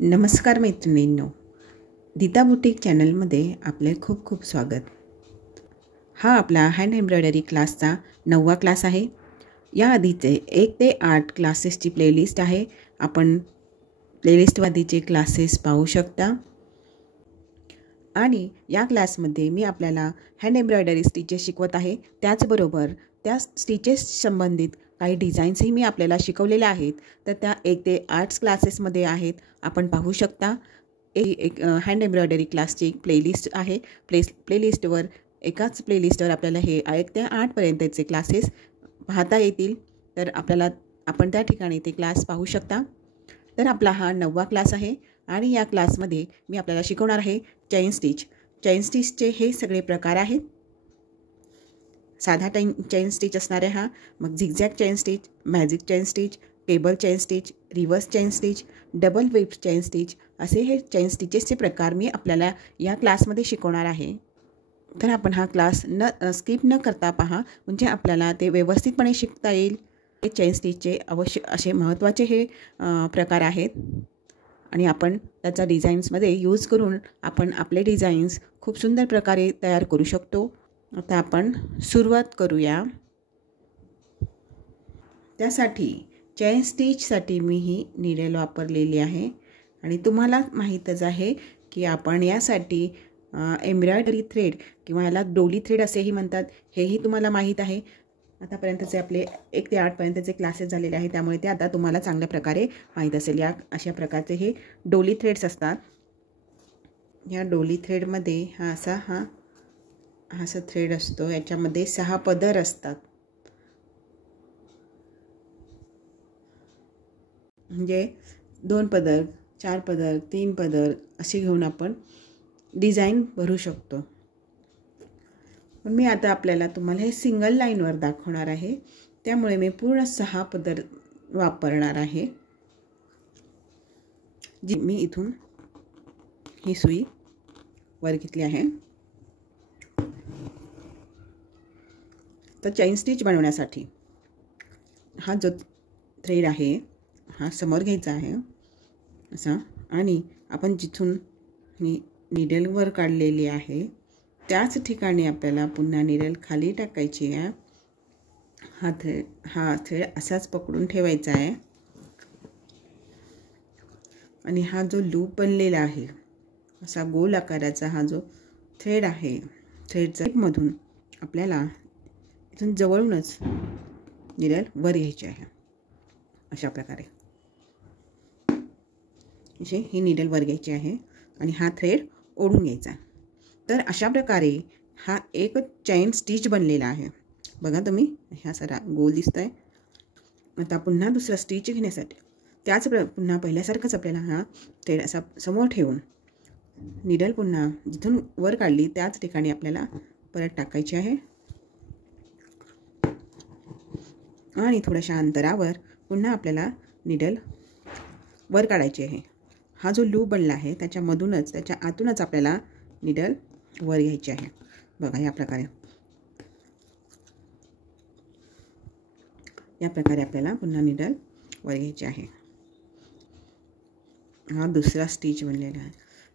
नमस्कार मैत्रिणींनो, दीता बुटीक चॅनलमध्ये आपले खूप खूप स्वागत। हा आपला हँड एम्ब्रॉयडरी क्लासचा 9वा क्लास आहे। या आधीचे 1 ते 8 क्लासेसची प्लेलिस्ट आहे। आपण प्लेलिस्टवादीचे क्लासेस पाहू शकता। आणि या क्लासमध्ये मी आपल्याला हँड एम्ब्रॉयडरी स्टिचेस शिकवत आहे। त्याचबरोबर त्या स्टिचेस संबंधित काही डिझाईन्सही मी आपल्याला शिकवलेल्या आहेत। तर त्या 1 ते 8 क्लासेसमध्ये आहेत, आपण पाहू शकता। एक हँड एम्ब्रॉयडरी क्लासची प्लेलिस्ट आहे। प्लेलिस्टवर एकाच प्लेलिस्टवर आपल्याला हे 1 ते 8 पर्यंतचे क्लासेस पाहता येतील। तर आपण त्या ठिकाणी ते क्लास पाहू शकता। तर आपला हा 9वा क्लास आहे आणि या क्लासमध्ये मी आपल्याला शिकवणार आहे चैन स्टिच। चैन स्टिचचे हे सगळे प्रकार आहेत। साधा चैन स्टिच असणार आहे हा, मग zigzag chain stitch, magic chain stitch, cable chain stitch, reverse chain stitch, double web chain stitch असे हे चैन स्टिचेसचे प्रकार मी आपल्याला या क्लासमध्ये शिकवणार आहे। तर आपण हा क्लास स्किप न करता पहा, म्हणजे आपल्याला ते व्यवस्थितपणे शिकता येईल। हे चैन स्टिचचे अवश्य असे महत्त्वाचे हे प्रकार आहेत आणि आपण त्याचा डिझाईन्समध्ये यूज करून आपण आपले डिझाईन्स खूप सुंदर प्रकारे तयार करू शकतो। आता आपण सुरुवात करूया। त्यासाठी चैन स्टिचसाठी मी ही नीडल वापरलेली आहे आणि तुम्हाला माहीतच आहे की आपण यासाठी एम्ब्रॉयडरी थ्रेड किंवा याला डोली थ्रेड असेही म्हणतात, हेही तुम्हाला माहीत आहे। आतापर्यंतचे आपले 1 ते 8 पर्यंतचे क्लासेस झालेले आहेत, त्यामुळे ते आता तुम्हाला चांगल्या प्रकारे माहीत असेल। या अशा प्रकारचे हे डोली थ्रेड्स असतात। या डोली थ्रेडमध्ये हा असा थ्रेड असतो। याच्यामध्ये 6 पदर असतात, म्हणजे 2 पदर, 4 पदर, 3 पदर असे घेऊन आपण डिझाईन भरू शकतो। पण मी आता तुम्हाला हे सिंगल लाईनवर दाखवणार आहे, त्यामुळे मी पूर्ण 6 पदर वापरणार आहे। जी मी इथून ही सुई वर घेतली आहे। तर चैन स्टिच बनवण्यासाठी हा जो थ्रेड आहे हा समोर घ्यायचा आहे असा, आणि आपण जिथून ही नीडल वर काढलेली आहे त्याच ठिकाणी आपल्याला पुन्हा नीडल खाली टाकायची आहे। हा थ्रेड असाच पकडून ठेवायचा आहे आणि हा जो लूप बनलेला आहे असा गोल आकाराचा हा जो थ्रेड आहे, थ्रेडच्या मधून आपल्याला इथून जवळूनच नीडल वर घ्यायची आहे। अशा प्रकारे ही नीडल वर घ्यायची आहे आणि हा थ्रेड ओढून घ्यायचा। तर अशा प्रकारे हा एक चैन स्टिच बनलेला आहे। बघा तुम्ही, हा सारा गोल दिसतोय। आता पुन्हा दुसरा स्टिच घेण्यासाठी पुन्हा पहिल्यासारखंच आपल्याला हा थ्रेड असा समोर ठेवून नीडल पुन्हा जिथून वर काढली त्याच ठिकाणी आपल्याला परत टाकायची आहे आणि थोड्याशा अंतरावर पुन्हा आपल्याला नीडल वर काढायची आहे। हा जो लूप बनला आहे त्याच्या आतूनच आपल्याला नीडल वर घ्यायची आहे। बघा या प्रकारे आपल्याला पुन्हा नीडल वर घ्यायची आहे। हा दुसरा स्टिच बनलेला आहे।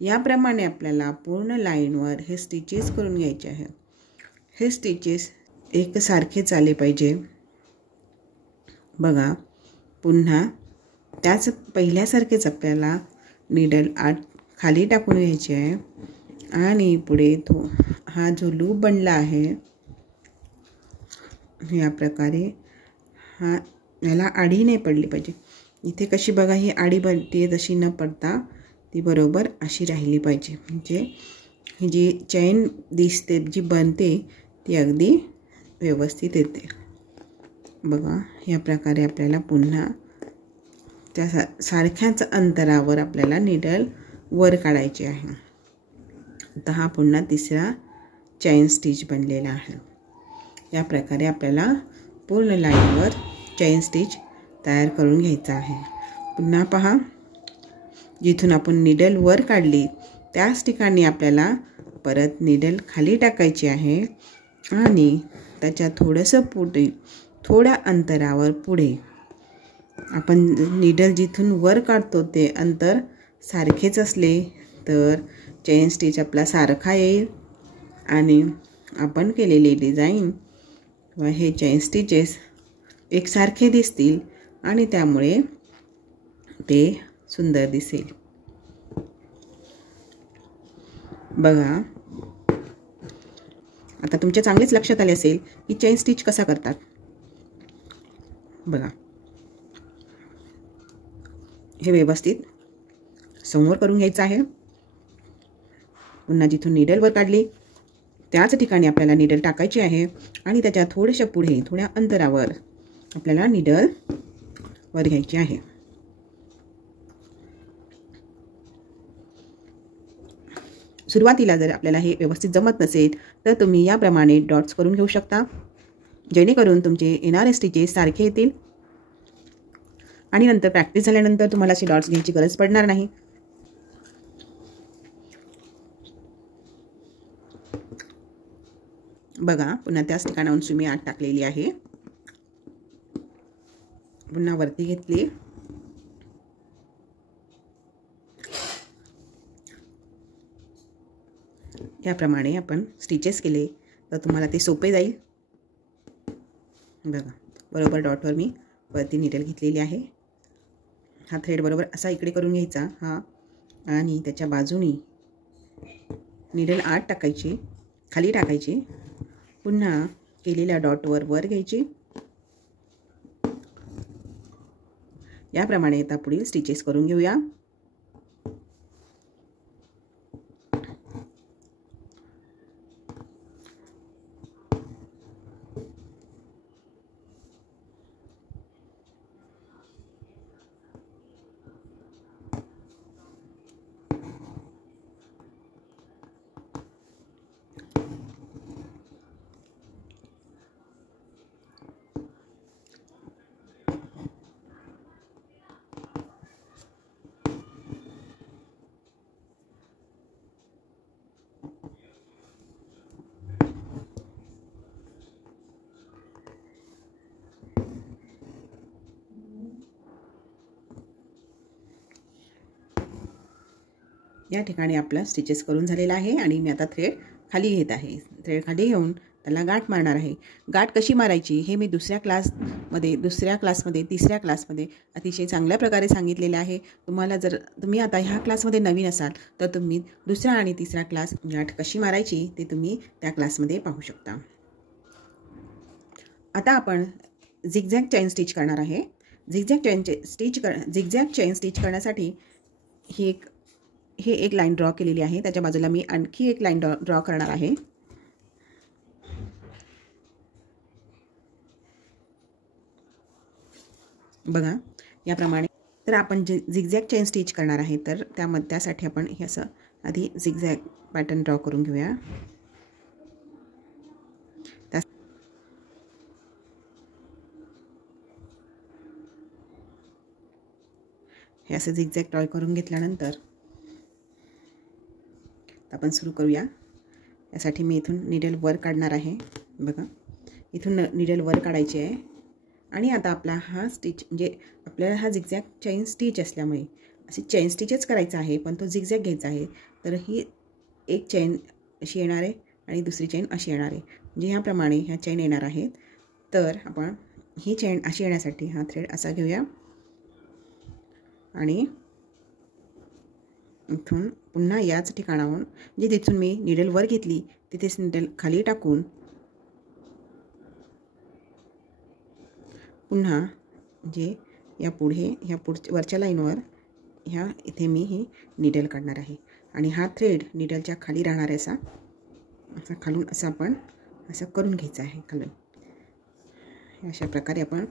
याप्रमाणे आपल्याला पूर्ण लाईनवर हे स्टिचेस करून घ्यायचे आहे। हे स्टिचेस एकसारखेच आले पाहिजे। बघा, पुन्हा त्याच पहिल्यासारखेच आपल्याला नीडल खाली टाकून घ्यायची आहे आणि पुढे हा जो लूप बनला आहे या प्रकारे याला आडी नाही पडली पाहिजे। इथे कशी बघा ही आडी बनते, तशी न पडता ती बरोबर अशी राहिली पाहिजे, म्हणजे ही जी चैन दिसते जी बनते ती अगदी व्यवस्थित येते। बघा या प्रकारे आपल्याला पुन्हा त्या सारख्याच अंतरावर आपल्याला नीडल वर काढायची आहे। आता हा पुन्हा तिसरा चैन स्टिच बनलेला आहे। या प्रकारे आपल्याला पूर्ण लाईनवर चैन स्टिच तयार करून घ्यायचा आहे। पुन्हा पहा, जिथून आपण नीडल वर काढली त्याच ठिकाणी आपल्याला परत नीडल खाली टाकायची आहे आणि त्याच्या थोडंसं पुढे, थोड्या अंतरावर पुढे आपण नीडल जिथून वर काढतो ते अंतर सारखेच असले तर चेन स्टिच आपला सारखा येईल आणि आपण केलेली डिझाईन व हे चेन स्टिचेस एकसारखे दिसतील आणि त्यामुळे ते सुंदर दिसेल. बघा, आता तुमच्या चांगलेच लक्षात आले असेल की चेन स्टिच कसा करतात. बघा, हे व्यवस्थित समोर करून घ्यायचं आहे. पुन्हा जिथून नीडलवर काढली त्याच ठिकाणी आपल्याला नीडल टाकायची आहे आणि त्याच्या थोड्याशा पुढे थोड्या अंतरावर आपल्याला नीडल वर घ्यायची आहे. सुरुवातीला जर आपल्याला हे व्यवस्थित जमत नसेल तर तुम्ही याप्रमाणे डॉट्स करून घेऊ शकता, जेणेकरून तुमचे येणारे स्टिचेस सारखे येतील आणि नंतर प्रॅक्टिस झाल्यानंतर तुम्हाला असे डॉट्स घ्यायची गरज पडणार नाही. बघा, पुन्हा त्याच ठिकाणाहून सुई आत टाकलेली आहे. पुन्हा वरती घेतली. याप्रमाणे आपण स्टिचेस केले तर तुम्हाला ते सोपे जाईल. बघा, बरोबर डॉटवर मी वरती नीडल घेतलेली आहे. हा थ्रेड बरोबर असा इकडे करून घ्यायचा हा आणि त्याच्या बाजूनी नीडल आत टाकायची, खाली टाकायची, पुन्हा केलेल्या डॉटवर वर घ्यायची. याप्रमाणे आता पुढील स्टिचेस करून घेऊया. या ठिकाणी आपला स्टिचेस करून झालेला आहे आणि मी आता थ्रेड खाली घेत आहे. थ्रेड खाली घेऊन त्याला गाठ मारणार आहे. गाठ कशी मारायची हे मी दुसऱ्या क्लासमध्ये तिसऱ्या क्लासमध्ये अतिशय चांगल्या प्रकारे सांगितलेले आहे. तुम्हाला जर तुम्ही आता ह्या क्लासमध्ये नवीन असाल तर तुम्ही दुसरा आणि तिसरा क्लास गाठ कशी मारायची ते तुम्ही त्या क्लासमध्ये पाहू शकता. आता आपण झिगझॅग चेन स्टिच करणार आहे. झिगझॅग चेन स्टिच करण्यासाठी हे एक लाईन ड्रॉ केलेली आहे. त्याच्या बाजूला मी आणखी एक लाईन ड्रॉ करणार आहे. बघा, याप्रमाणे तर आपण जे झिगझॅग चेन स्टिच करणार आहे तर त्यासाठी आपण हे असं आधी झिगझॅग पॅटर्न ड्रॉ करून घेऊया. हे असं झिगझॅग ड्रॉ करून घेतल्यानंतर आपण सुरू करूया. यासाठी मी इथून नीडल वर काढणार आहे. बघा, इथून नीडल वर काढायची आहे आणि आता आपला हा स्टिच म्हणजे आपल्याला हा झिगझॅग चेन स्टिच असल्यामुळे असे चेन स्टिचच करायचा आहे, पण तो झिगझॅग घ्यायचा आहे. तर ही एक चेन अशी येणार आहे आणि दुसरी चेन अशी येणार आहे. म्हणजे ह्याप्रमाणे ह्या चेन येणार आहेत. तर आपण ही चेन अशी येण्यासाठी हा थ्रेड असा घेऊया आणि इथून पुन्हा याच ठिकाणाहून म्हणजे जिथून मी नीडल वर घेतली तिथेच नीडल खाली टाकून पुन्हा म्हणजे ह्या वरच्या लाईनवर इथे मी ही नीडल काढणार आहे आणि हा थ्रेड नीडलच्या खाली राहणार आहे. असा खालून असं आपण असं करून घ्यायचं आहे. खालून अशा प्रकारे आपण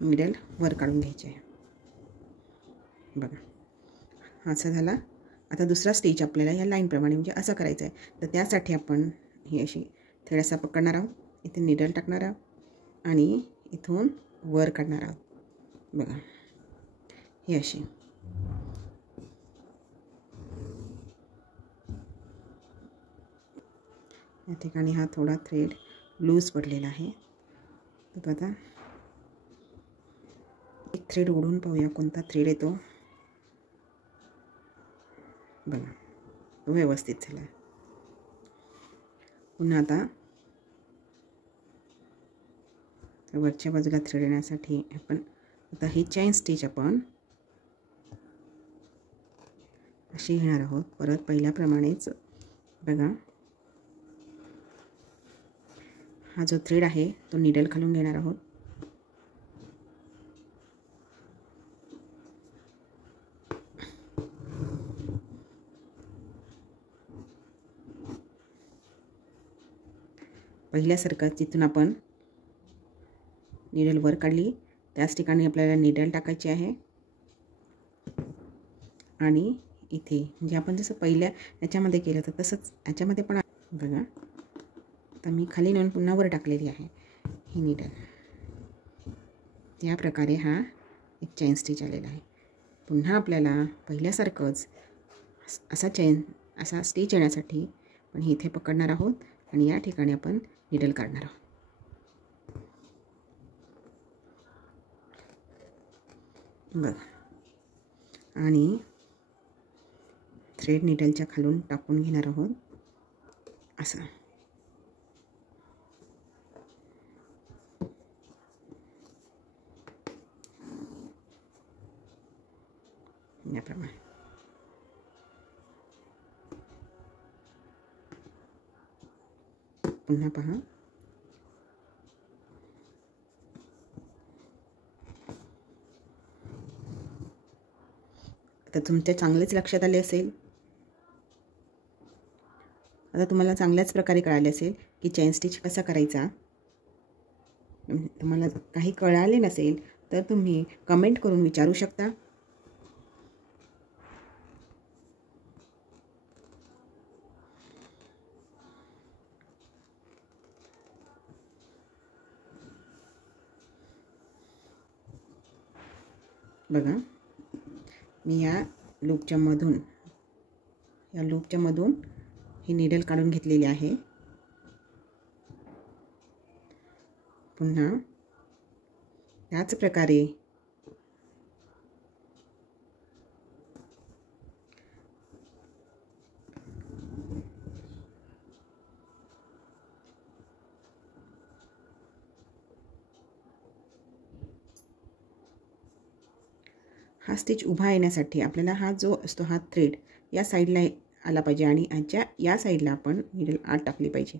नीडल वर काढून घ्यायचे आहे. बघा, हा असा झाला. आता दुसरा स्टिच आपल्याला या लाईनप्रमाणे म्हणजे असं करायचं आहे. तर त्यासाठी आपण ही अशी थ्रेड असा पकडणार आहोत, इथे नीडल टाकणार आहोत आणि इथून वर काढणार आहोत. बघा, ही अशी या ठिकाणी हा थोडा थ्रेड लूज पडलेला आहे. तर आता एक थ्रेड ओढून पाहूया कोणता थ्रेड येतो. बघा व्यवस्थित झाला. पुन्हा आता वरच्या बाजूला थ्रेड येण्यासाठी आपण आता ही चेन स्टिच आपण अशी घेणार आहोत. परत पहिल्याप्रमाणेच बघा हा जो थ्रेड आहे तो नीडल खालून घेणार आहोत. पहिल्यासारखं जिथून आपण नीडल वर काढली त्याच ठिकाणी आपल्याला नीडल टाकायची आहे आणि इथे म्हणजे आपण जसं पहिल्या याच्यामध्ये केलं होतं तसंच याच्यामध्ये पण बघा आता मी खाली नेऊन पुन्हा वर टाकलेली आहे ही नीडल. त्या प्रकारे हा एक चेन स्टिच आलेला आहे. पुन्हा आपल्याला पहिल्यासारखंच असा स्टिच येण्यासाठी आपण हे इथे पकडणार आहोत आणि या ठिकाणी आपण नीडल काढणार आहोत. बघा आणि थ्रेड नीडलच्या खालून टाकून घेणार आहोत असं. याप्रमाणे पुन्हा पहा आता तुमच्या चांगलेच लक्षात आले असेल. आता तुम्हाला चांगल्याच प्रकारे कळाले असेल की चेन स्टिच कसा करायचा. तुम्हाला काही कळाले नसेल तर तुम्ही कमेंट करून विचारू शकता. बघा मी या लूपच्या मधून ही नीडल काढून घेतलेली आहे. पुन्हा त्याच प्रकारे हा स्टिच उभा येण्यासाठी आपल्याला हा जो असतो हा थ्रेड या साईडला आला पाहिजे आणि या साईडला आपण नीडल आत टाकली पाहिजे.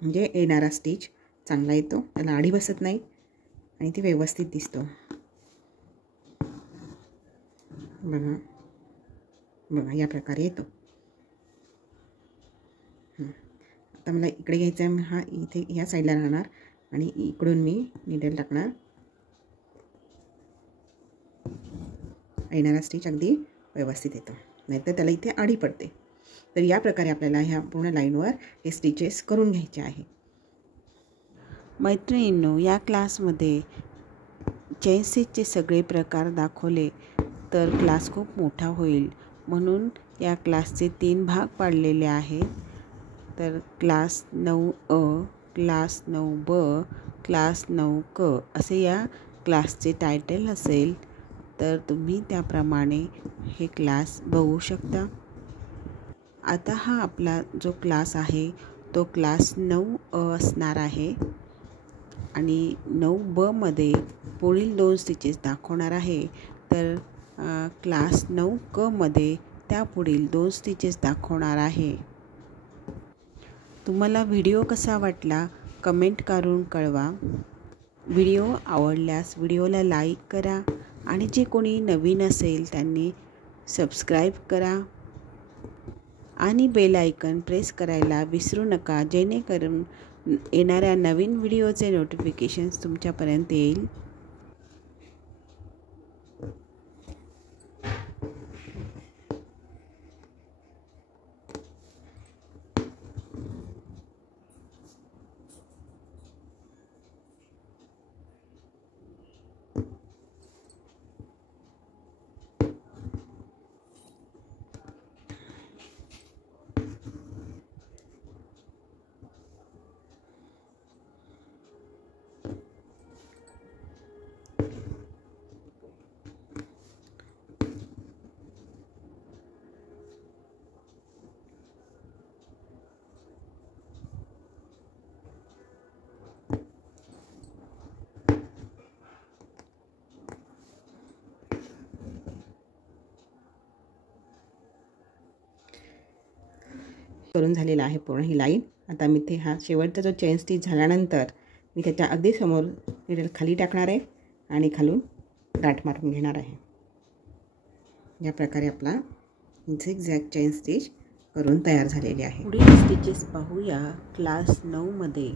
म्हणजे येणारा स्टिच चांगला येतो, त्याला आडी बसत नाही आणि ती व्यवस्थित दिसतो. बघा बघा या प्रकारे येतो. आता मला इकडे घ्यायचा आहे. हा इथे या साईडला राहणार आणि इकडून मी नीडल टाकणार. येणारा स्टिच अगदी व्यवस्थित येतो, नाहीतर त्याला इथे आडी पडते. तर या प्रकारे आपल्याला ह्या पूर्ण लाईनवर हे स्टिचेस करून घ्यायचे आहे. मैत्रिणींनो, या क्लासमध्ये चेन स्टिचचे सगळे प्रकार दाखवले तर क्लास खूप मोठा होईल, म्हणून या क्लासचे 3 भाग पाडलेले आहेत. तर class 9A, class 9B, class 9C असे या क्लासचे टायटल असेल. तर तुम्ही त्याप्रमाणे हे क्लास बघू शकता. आता हा आपला जो क्लास आहे तो क्लास 9A असणार आहे आणि 9B मध्ये पुढील 2 स्टिचेस दाखवणार आहे. तर क्लास 9C मध्ये त्या पुढील 2 स्टिचेस दाखवणार आहे. तुम्हाला व्हिडिओ कसा वाटला कमेंट करून कळवा. व्हिडिओ आवडल्यास व्हिडिओला लाईक करा आणि जे कोणी नवीन असेल त्यांनी सबस्क्राईब करा आणि बेल आयकॉन प्रेस करायला विसरू नका, जेणेकरून येणाऱ्या नवीन व्हिडिओचे नोटिफिकेशन्स तुमच्यापर्यंत येईल. करून झालेला आहे पूर्ण ही लाईन. आता मी ते हा शेवटचा जो चेन स्टिच झाल्यानंतर मी त्याच्या अगदी समोर नीडल खाली टाकणार आहे आणि खालून गाठ मारून घेणार आहे. या प्रकारे आपला झिगझॅग चेन स्टिच करून तयार झालेली आहे. पुढील स्टिचेस पाहूया क्लास 9 मध्ये.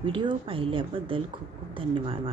व्हिडिओ पाहिल्याबद्दल खूप खूप धन्यवाद.